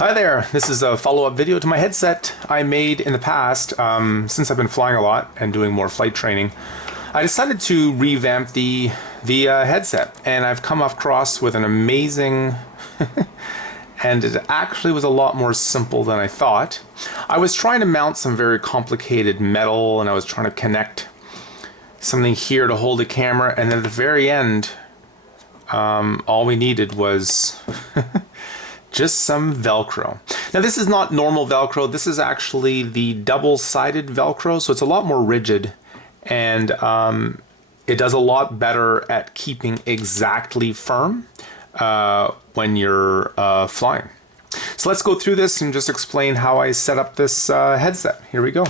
Hi there, this is a follow-up video to my headset I made in the past. Since I've been flying a lot and doing more flight training, I decided to revamp the headset, and I've come across with an amazing and it actually was a lot more simple than I thought. I was trying to mount some very complicated metal, and I was trying to connect something here to hold the camera, and then at the very end all we needed was just some Velcro. Now this is not normal Velcro, this is actually the double-sided Velcro, so it's a lot more rigid, and it does a lot better at keeping exactly firm when you're flying. So let's go through this and just explain how I set up this headset. Here we go.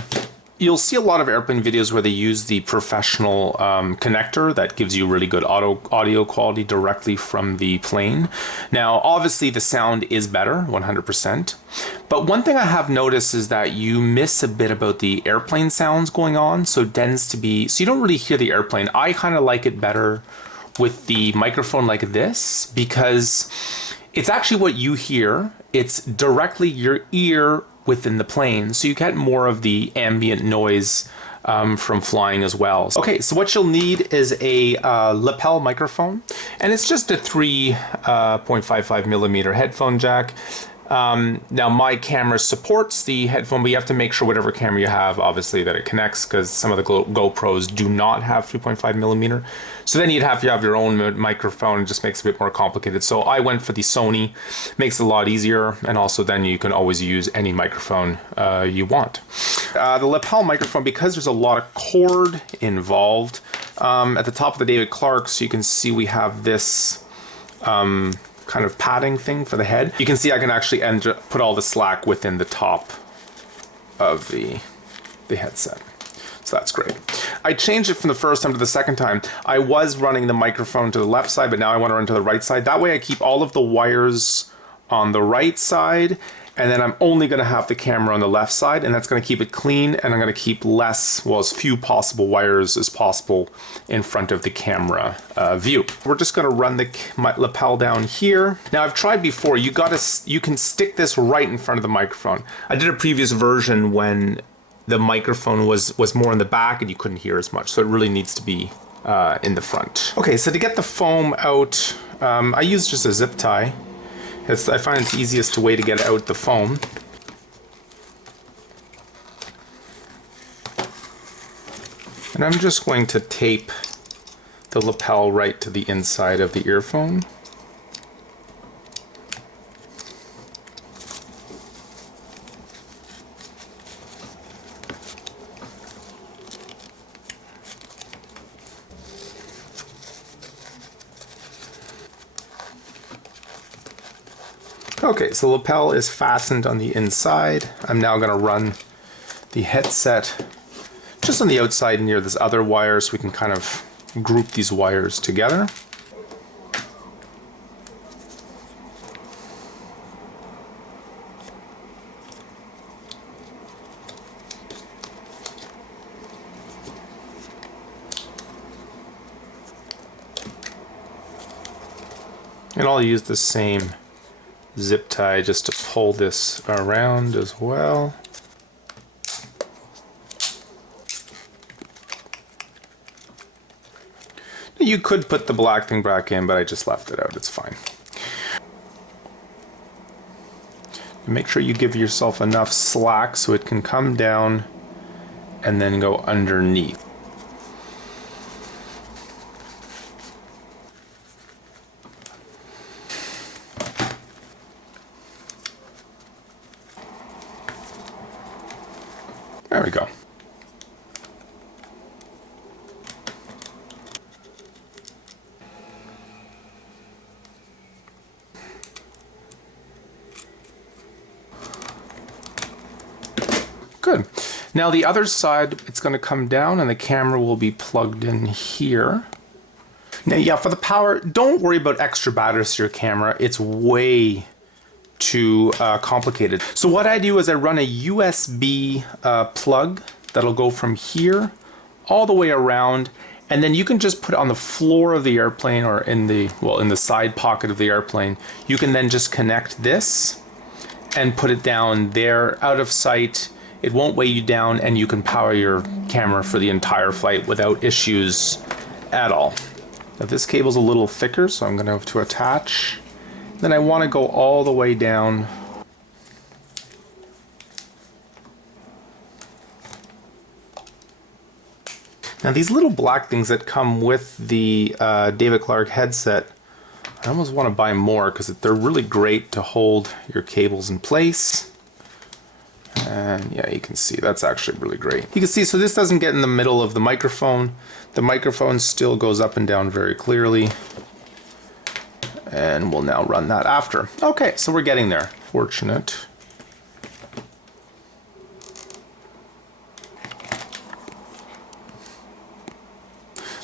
You'll see a lot of airplane videos where they use the professional connector that gives you really good audio quality directly from the plane. Now, obviously the sound is better, 100%. But one thing I have noticed is that you miss a bit about the airplane sounds going on, so it tends to be, so you don't really hear the airplane. I kind of like it better with the microphone like this, because it's actually what you hear. It's directly your ear within the plane, so you get more of the ambient noise from flying as well. Okay, so what you'll need is a lapel microphone, and it's just a 3.55 millimeter headphone jack. Now my camera supports the headphone, but you have to make sure whatever camera you have, obviously, that it connects, because some of the GoPros do not have 3.5 millimeter. So then you'd have to have your own microphone. It just makes it a bit more complicated. So I went for the Sony, makes it a lot easier, and also then you can always use any microphone you want. The lapel microphone, because there's a lot of cord involved, at the top of the David Clarke, so you can see we have this kind of padding thing for the head. You can see I can actually put all the slack within the top of the headset. So that's great. I changed it from the first time to the second time. I was running the microphone to the left side, but now I want to run to the right side. That way I keep all of the wires on the right side, and then I'm only going to have the camera on the left side, and that's going to keep it clean, and I'm going to keep less, well, as few possible wires as possible in front of the camera view. We're just going to run the lapel down here. Now I've tried before, you can stick this right in front of the microphone. I did a previous version when the microphone was more in the back and you couldn't hear as much, so it really needs to be in the front. Okay, so to get the foam out, I use just a zip tie. I find it's the easiest way to get out the foam. And I'm just going to tape the lapel right to the inside of the earphone. Okay, so the lapel is fastened on the inside. I'm now going to run the headset just on the outside near this other wire, so we can kind of group these wires together. And I'll use the same zip tie just to pull this around as well. You could put the black thing back in, but I just left it out. It's fine. Make sure you give yourself enough slack so it can come down and then go underneath. There we go. Good. Now the other side, it's going to come down and the camera will be plugged in here. Now, yeah, for the power, don't worry about extra batteries to your camera. It's way too complicated. So what I do is I run a USB plug that'll go from here all the way around, and then you can just put it on the floor of the airplane or in the side pocket of the airplane. You can then just connect this, and put it down there out of sight. It won't weigh you down, and you can power your camera for the entire flight without issues at all. Now this cable's a little thicker, so I'm going to have to attach. Then I want to go all the way down. Now these little black things that come with the David Clarke headset, I almost want to buy more because they're really great to hold your cables in place. And yeah, you can see that's actually really great. You can see, so this doesn't get in the middle of the microphone. The microphone still goes up and down very clearly. And we'll now run that after. Okay, so we're getting there. Fortunate.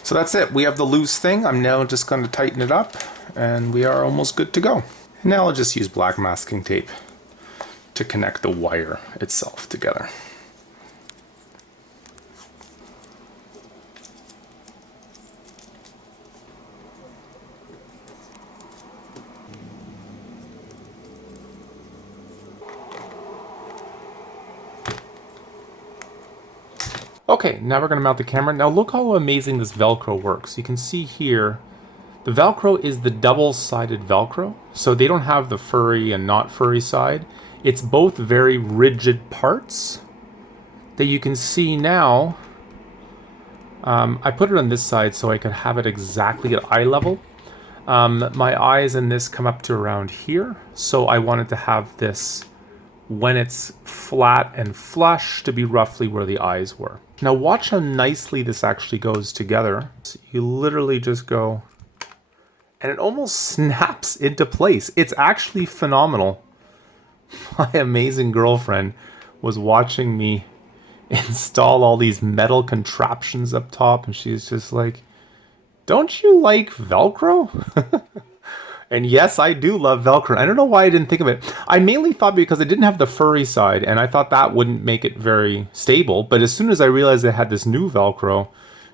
So that's it. We have the loose thing. I'm now just going to tighten it up, and we are almost good to go. And now I'll just use black masking tape to connect the wire itself together. Okay, now we're going to mount the camera. Now look how amazing this Velcro works. You can see here, the Velcro is the double-sided Velcro. So they don't have the furry and not furry side. It's both very rigid parts that you can see now. I put it on this side so I could have it exactly at eye level. My eyes in this come up to around here. So I wanted to have this, when it's flat and flush, to be roughly where the eyes were. Now watch how nicely this actually goes together. So you literally just go, and it almost snaps into place. It's actually phenomenal. My amazing girlfriend was watching me install all these metal contraptions up top, and she's just like, don't you like Velcro? And yes, I do love Velcro. I don't know why I didn't think of it. I mainly thought because it didn't have the furry side, and I thought that wouldn't make it very stable. But as soon as I realized it had this new Velcro,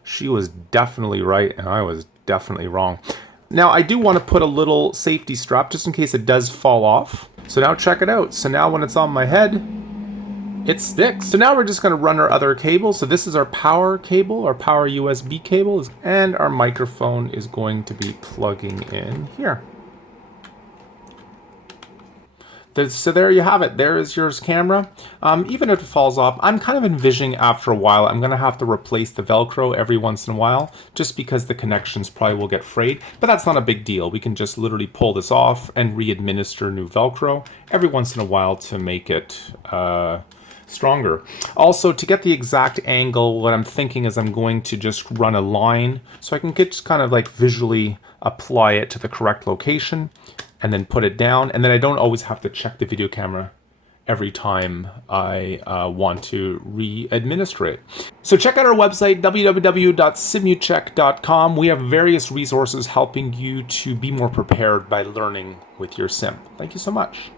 she was definitely right, and I was definitely wrong. Now, I do want to put a little safety strap just in case it does fall off. So now check it out. So now when it's on my head, it sticks. So now we're just going to run our other cable. So this is our power cable, our power USB cable, and our microphone is going to be plugging in here. So there you have it. There is your camera. Even if it falls off, I'm kind of envisioning after a while I'm going to have to replace the Velcro every once in a while, just because the connections probably will get frayed. But that's not a big deal. We can just literally pull this off and re-administer new Velcro every once in a while to make it stronger. Also, to get the exact angle, what I'm thinking is I'm going to just run a line so I can just kind of like visually apply it to the correct location, and then put it down, and then I don't always have to check the video camera every time I want to re-administer it. So check out our website, www.simucheck.com. We have various resources helping you to be more prepared by learning with your sim. Thank you so much.